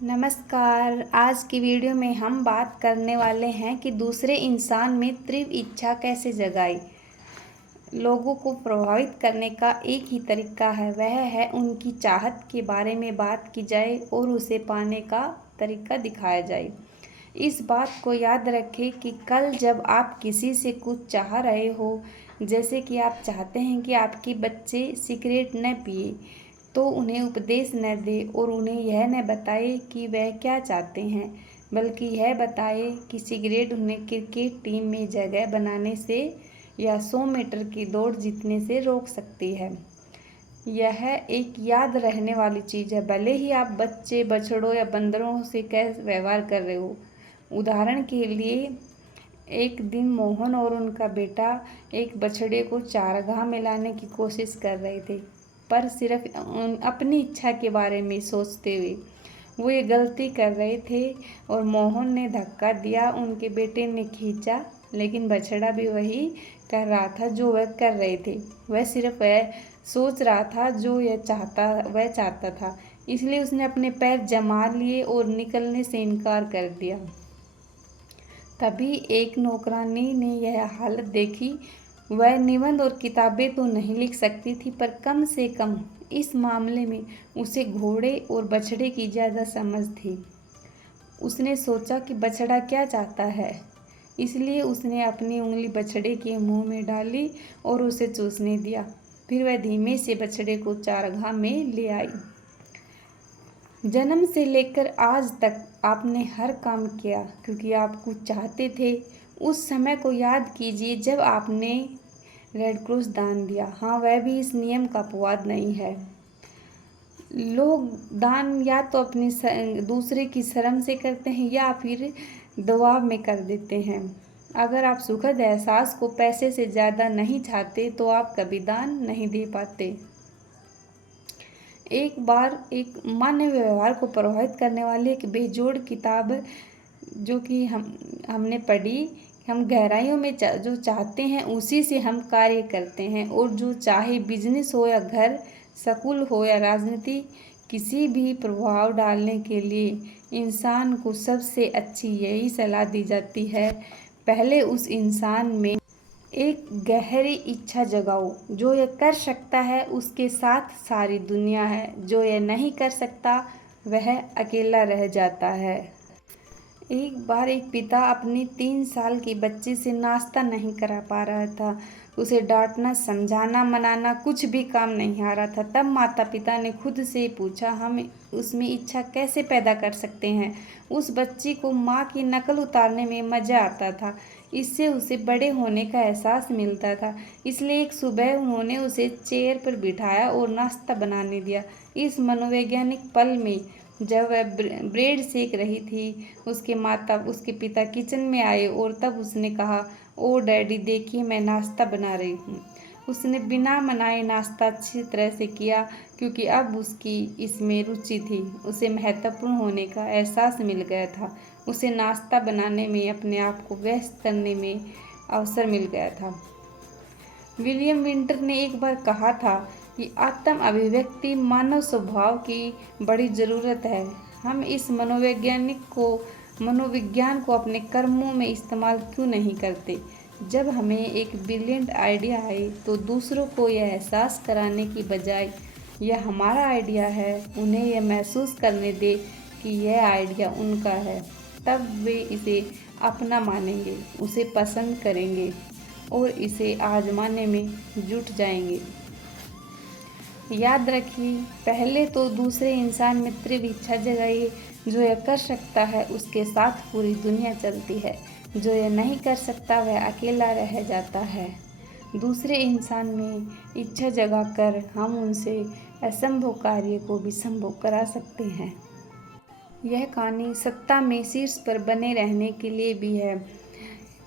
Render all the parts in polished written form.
नमस्कार। आज की वीडियो में हम बात करने वाले हैं कि दूसरे इंसान में तीव्र इच्छा कैसे जगाएं। लोगों को प्रभावित करने का एक ही तरीका है, वह है उनकी चाहत के बारे में बात की जाए और उसे पाने का तरीका दिखाया जाए। इस बात को याद रखें कि कल जब आप किसी से कुछ चाह रहे हो, जैसे कि आप चाहते हैं कि आपके बच्चे सिगरेट न पिए, तो उन्हें उपदेश न दें और उन्हें यह न बताए कि वह क्या चाहते हैं, बल्कि यह बताए कि सिगरेट उन्हें क्रिकेट टीम में जगह बनाने से या 100 मीटर की दौड़ जीतने से रोक सकती है। यह एक याद रहने वाली चीज़ है, भले ही आप बच्चे, बछड़ों या बंदरों से कैसे व्यवहार कर रहे हो। उदाहरण के लिए, एक दिन मोहन और उनका बेटा एक बछड़े को चारागाह में लाने की कोशिश कर रहे थे, पर सिर्फ अपनी इच्छा के बारे में सोचते हुए वो ये गलती कर रहे थे और मोहन ने धक्का दिया, उनके बेटे ने खींचा, लेकिन बछड़ा भी वही कर रहा था जो वह कर रहे थे। वह सिर्फ वह सोच रहा था जो वह चाहता था, इसलिए उसने अपने पैर जमा लिए और निकलने से इनकार कर दिया। तभी एक नौकरानी ने यह हालत देखी। वह निबंध और किताबें तो नहीं लिख सकती थी, पर कम से कम इस मामले में उसे घोड़े और बछड़े की ज़्यादा समझ थी। उसने सोचा कि बछड़ा क्या चाहता है, इसलिए उसने अपनी उंगली बछड़े के मुंह में डाली और उसे चूसने दिया। फिर वह धीमे से बछड़े को चारागाह में ले आई। जन्म से लेकर आज तक आपने हर काम किया क्योंकि आप कुछ चाहते थे। उस समय को याद कीजिए जब आपने रेड क्रॉस दान दिया। हाँ, वह भी इस नियम का अपवाद नहीं है। लोग दान या तो अपनी दूसरे की शर्म से करते हैं या फिर दबाव में कर देते हैं। अगर आप सुखद एहसास को पैसे से ज़्यादा नहीं चाहते तो आप कभी दान नहीं दे पाते। एक बार एक मानव व्यवहार को प्रभावित करने वाली एक बेजोड़ किताब जो कि हमने पढ़ी। हम गहराइयों में जो चाहते हैं उसी से हम कार्य करते हैं, और जो चाहे बिजनेस हो या घर, स्कूल हो या राजनीति, किसी भी प्रभाव डालने के लिए इंसान को सबसे अच्छी यही सलाह दी जाती है, पहले उस इंसान में एक गहरी इच्छा जगाओ। जो यह कर सकता है उसके साथ सारी दुनिया है, जो यह नहीं कर सकता वह अकेला रह जाता है। एक बार एक पिता अपनी 3 साल की बच्ची से नाश्ता नहीं करा पा रहा था। उसे डांटना, समझाना, मनाना कुछ भी काम नहीं आ रहा था। तब माता पिता ने खुद से पूछा, हम उसमें इच्छा कैसे पैदा कर सकते हैं। उस बच्ची को माँ की नकल उतारने में मज़ा आता था, इससे उसे बड़े होने का एहसास मिलता था। इसलिए एक सुबह उन्होंने उसे चेयर पर बिठाया और नाश्ता बनाने दिया। इस मनोवैज्ञानिक पल में जब वह ब्रेड सेक रही थी, उसके पिता किचन में आए और तब उसने कहा, ओ डैडी, देखिए मैं नाश्ता बना रही हूँ। उसने बिना मनाए नाश्ता अच्छी तरह से किया क्योंकि अब उसकी इसमें रुचि थी। उसे महत्वपूर्ण होने का एहसास मिल गया था। उसे नाश्ता बनाने में अपने आप को व्यस्त करने में अवसर मिल गया था। विलियम विंटर ने एक बार कहा था कि आत्म अभिव्यक्ति मानव स्वभाव की बड़ी ज़रूरत है। हम इस मनोविज्ञान को अपने कर्मों में इस्तेमाल क्यों नहीं करते। जब हमें एक ब्रिलियंट आइडिया आए तो दूसरों को यह एहसास कराने की बजाय यह हमारा आइडिया है, उन्हें यह महसूस करने दे कि यह आइडिया उनका है, तब वे इसे अपना मानेंगे, उसे पसंद करेंगे और इसे आजमाने में जुट जाएंगे। याद रखिए, पहले तो दूसरे इंसान में तीव्र इच्छा जगाइए। जो यह कर सकता है उसके साथ पूरी दुनिया चलती है, जो यह नहीं कर सकता वह अकेला रह जाता है। दूसरे इंसान में इच्छा जगाकर हम उनसे असंभव कार्य को भी संभव करा सकते हैं। यह कहानी सत्ता में शीर्ष पर बने रहने के लिए भी है।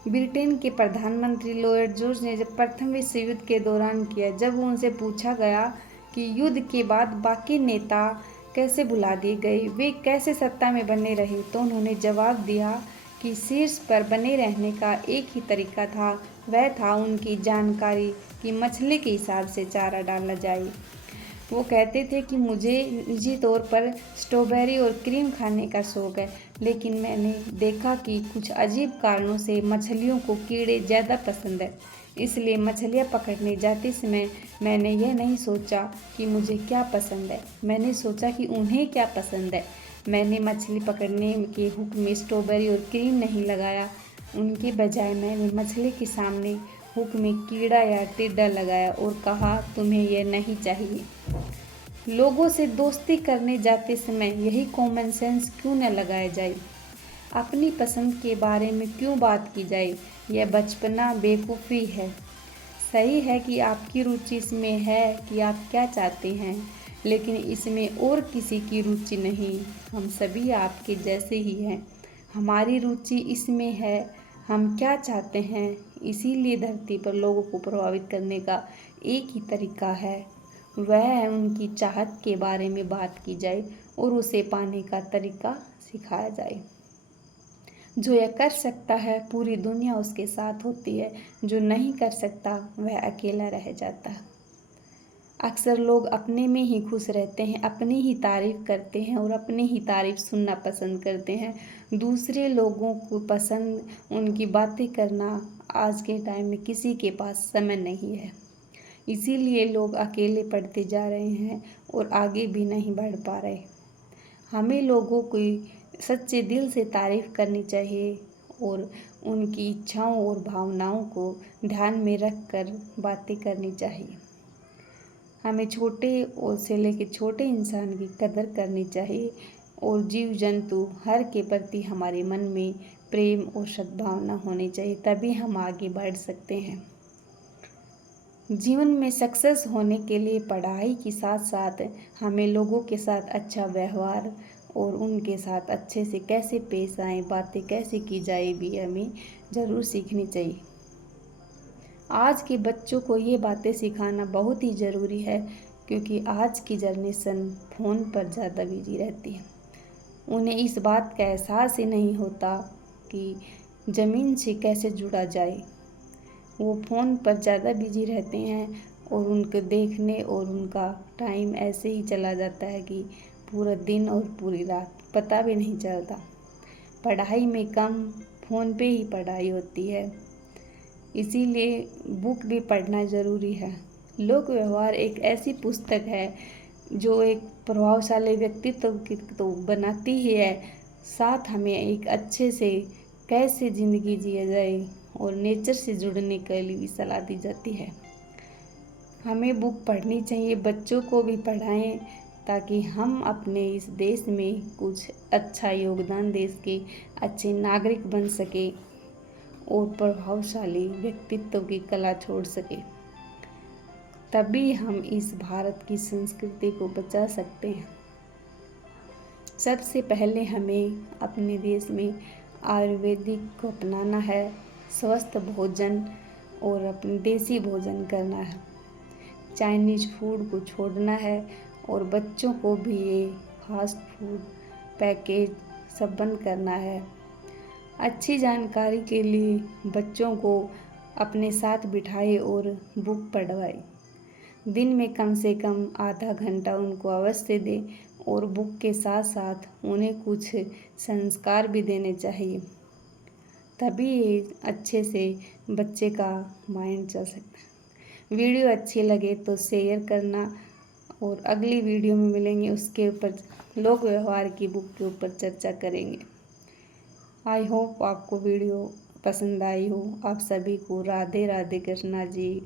ब्रिटेन के प्रधानमंत्री लॉर्ड जॉर्ज ने जब प्रथम विश्व युद्ध के दौरान किया, जब उनसे पूछा गया कि युद्ध के बाद बाकी नेता कैसे भुला दिए गए, वे कैसे सत्ता में बने रहे, तो उन्होंने जवाब दिया कि शीर्ष पर बने रहने का एक ही तरीका था, वह था उनकी जानकारी कि मछली के हिसाब से चारा डाला जाए। वो कहते थे कि मुझे निजी तौर पर स्ट्रॉबेरी और क्रीम खाने का शौक़ है, लेकिन मैंने देखा कि कुछ अजीब कारणों से मछलियों को कीड़े ज़्यादा पसंद है। इसलिए मछलियाँ पकड़ने जाते समय मैंने यह नहीं सोचा कि मुझे क्या पसंद है, मैंने सोचा कि उन्हें क्या पसंद है। मैंने मछली पकड़ने के हुक में स्ट्रॉबेरी और क्रीम नहीं लगाया, उनके बजाय मैंने मछली के सामने हुक में कीड़ा या टिड्डा लगाया और कहा, तुम्हें यह नहीं चाहिए। लोगों से दोस्ती करने जाते समय यही कॉमन सेंस क्यों न लगाया जाए? अपनी पसंद के बारे में क्यों बात की जाए? यह बचपना बेवकूफ़ी है। सही है कि आपकी रुचि इसमें है कि आप क्या चाहते हैं, लेकिन इसमें और किसी की रुचि नहीं। हम सभी आपके जैसे ही हैं। हमारी रुचि इसमें है हम क्या चाहते हैं। इसीलिए धरती पर लोगों को प्रभावित करने का एक ही तरीका है, वह है उनकी चाहत के बारे में बात की जाए और उसे पाने का तरीका सिखाया जाए। जो यह कर सकता है पूरी दुनिया उसके साथ होती है, जो नहीं कर सकता वह अकेला रह जाता है। अक्सर लोग अपने में ही खुश रहते हैं, अपनी ही तारीफ़ करते हैं और अपनी ही तारीफ़ सुनना पसंद करते हैं। दूसरे लोगों को पसंद उनकी बातें करना आज के टाइम में किसी के पास समय नहीं है। इसीलिए लोग अकेले पड़ते जा रहे हैं और आगे भी नहीं बढ़ पा रहे। हमें लोगों की सच्चे दिल से तारीफ़ करनी चाहिए और उनकी इच्छाओं और भावनाओं को ध्यान में रख कर बातें करनी चाहिए। हमें छोटे और से लेकर छोटे इंसान की कदर करनी चाहिए और जीव जंतु हर के प्रति हमारे मन में प्रेम और सद्भावना होनी चाहिए, तभी हम आगे बढ़ सकते हैं। जीवन में सक्सेस होने के लिए पढ़ाई के साथ साथ हमें लोगों के साथ अच्छा व्यवहार और उनके साथ अच्छे से कैसे पेश आएँ, बातें कैसे की जाए भी हमें ज़रूर सीखनी चाहिए। आज के बच्चों को ये बातें सिखाना बहुत ही ज़रूरी है, क्योंकि आज की जनरेशन फ़ोन पर ज़्यादा बिजी रहती है। उन्हें इस बात का एहसास ही नहीं होता कि ज़मीन से कैसे जुड़ा जाए। वो फ़ोन पर ज़्यादा बिजी रहते हैं और उनको देखने और उनका टाइम ऐसे ही चला जाता है कि पूरा दिन और पूरी रात पता भी नहीं चलता। पढ़ाई में कम, फ़ोन पे ही पढ़ाई होती है। इसीलिए बुक भी पढ़ना ज़रूरी है। लोक व्यवहार एक ऐसी पुस्तक है जो एक प्रभावशाली व्यक्तित्व की तो बनाती ही है, साथ हमें एक अच्छे से कैसे ज़िंदगी जिया जाए और नेचर से जुड़ने के लिए भी सलाह दी जाती है। हमें बुक पढ़नी चाहिए, बच्चों को भी पढ़ाएं, ताकि हम अपने इस देश में कुछ अच्छा योगदान दे सके, अच्छे नागरिक बन सके और प्रभावशाली व्यक्तित्व की कला छोड़ सके। तभी हम इस भारत की संस्कृति को बचा सकते हैं। सबसे पहले हमें अपने देश में आयुर्वेदिक को अपनाना है, स्वस्थ भोजन और अपने देसी भोजन करना है, चाइनीज़ फूड को छोड़ना है और बच्चों को भी ये फास्ट फूड पैकेज सब बंद करना है। अच्छी जानकारी के लिए बच्चों को अपने साथ बिठाए और बुक पढ़वाए। दिन में कम से कम आधा घंटा उनको अवश्य दें और बुक के साथ साथ उन्हें कुछ संस्कार भी देने चाहिए, तभी ये अच्छे से बच्चे का माइंड चल सकता है। वीडियो अच्छी लगे तो शेयर करना और अगली वीडियो में मिलेंगे, उसके ऊपर लोक व्यवहार की बुक के ऊपर चर्चा करेंगे। आई होप आपको वीडियो पसंद आई हो। आप सभी को राधे राधे कृष्णा जी।